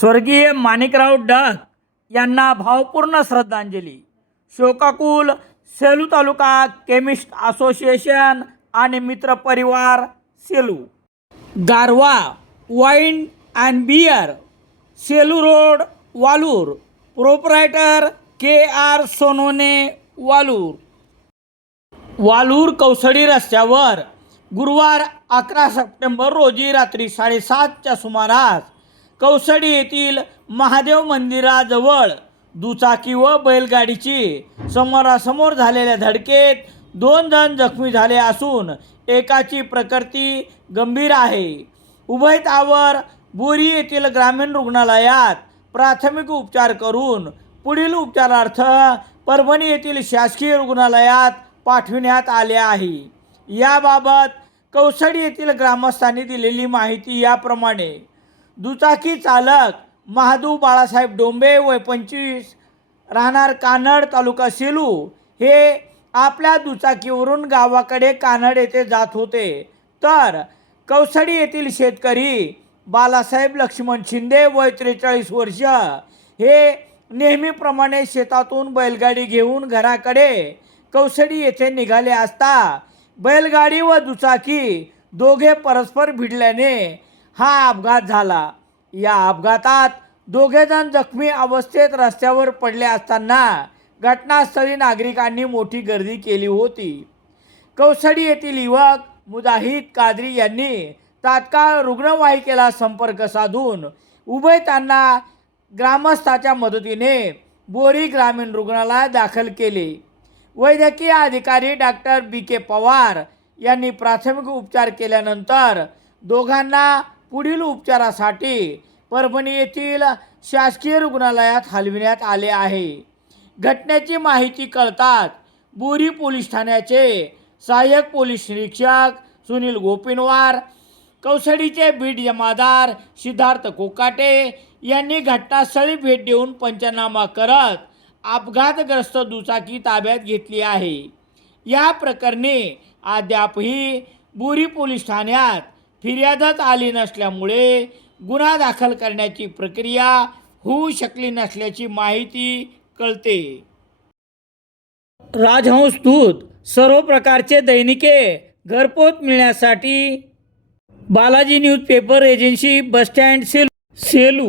स्वर्गीय माणिकराव डक यांना भावपूर्ण श्रद्धांजली. शोकाकुल सेलू तालुका केमिस्ट असोसिएशन आणि मित्रपरिवार Selu. Garva wine and beer Selu road Walur. Proprietor K R Sonone Walur. Walur Kausadi रस्त्यावर गुरुवार अकरा सप्टेंबर रोजी रात्री साडेसातच्या सुमारास कौसडी येथील महादेव मंदिराजवळ दुचाकी व बैलगाडीची समोरासमोर झालेल्या धडकेत दोन जण जखमी झाले असून एकाची प्रकृती गंभीर आहे. उभयतावर बोरी येथील ग्रामीण रुग्णालयात प्राथमिक उपचार करून पुढील उपचारार्थ परभणी येथील शासकीय रुग्णालयात पाठविण्यात आले आहे. याबाबत कौसडी येथील ग्रामस्थांनी दिलेली माहिती याप्रमाणे दुचाकी चालक महादू बाळासाहेब डोंबे वय पंचवीस राहणार कानड तालुका सेलू हे आपल्या दुचाकीवरून गावाकडे कानड येथे जात होते. तर कौसडी येथील शेतकरी बालासाहेब लक्ष्मण शिंदे वय त्रेचाळीस वर्ष हे नेहमीप्रमाणे शेतातून बैलगाडी घेऊन घराकडे कौसडी येथे निघाले असता बैलगाडी व दुचाकी दोघे परस्पर भिडल्याने हा अपघात झाला. या अपघातात दोघेजण जखमी अवस्थेत रस्त्यावर पडले असताना घटनास्थळी नागरिकांनी मोठी गर्दी केली होती. कौसडी येथील युवक मुजाहिद कादरी यांनी तात्काळ रुग्णवाहिकेला संपर्क साधून उभयतांना ग्रामस्थाच्या मदतीने बोरी ग्रामीण रुग्णालयात दाखल केले. वैद्यकीय अधिकारी डॉक्टर बी के पवार यांनी प्राथमिक उपचार केल्यानंतर दोघांना पुढील उपचारासाठी परभणी येथील शासकीय रुग्णालयात हलविण्यात आले आहे. घटनेची माहिती कळताच बोरी पोलीस ठाण्याचे सहाय्यक पोलीस निरीक्षक सुनील गोपिनवार कौसडीचे बीट जमादार सिद्धार्थ कोकाटे यांनी घटनास्थळी भेट देऊन पंचनामा करत अपघातग्रस्त दुचाकी ताब्यात घेतली आहे. या प्रकरणी अद्यापही बोरी पोलीस ठाण्यात फिर्यादच आली नसल्यामुळे गुन्हा दाखल करण्याची प्रक्रिया होऊ शकली नसल्याची माहिती कळते. राजहंस दूत सर्व प्रकारचे दैनिके घरपोच मिळण्यासाठी Balaji news paper agency bus stand Selu Selu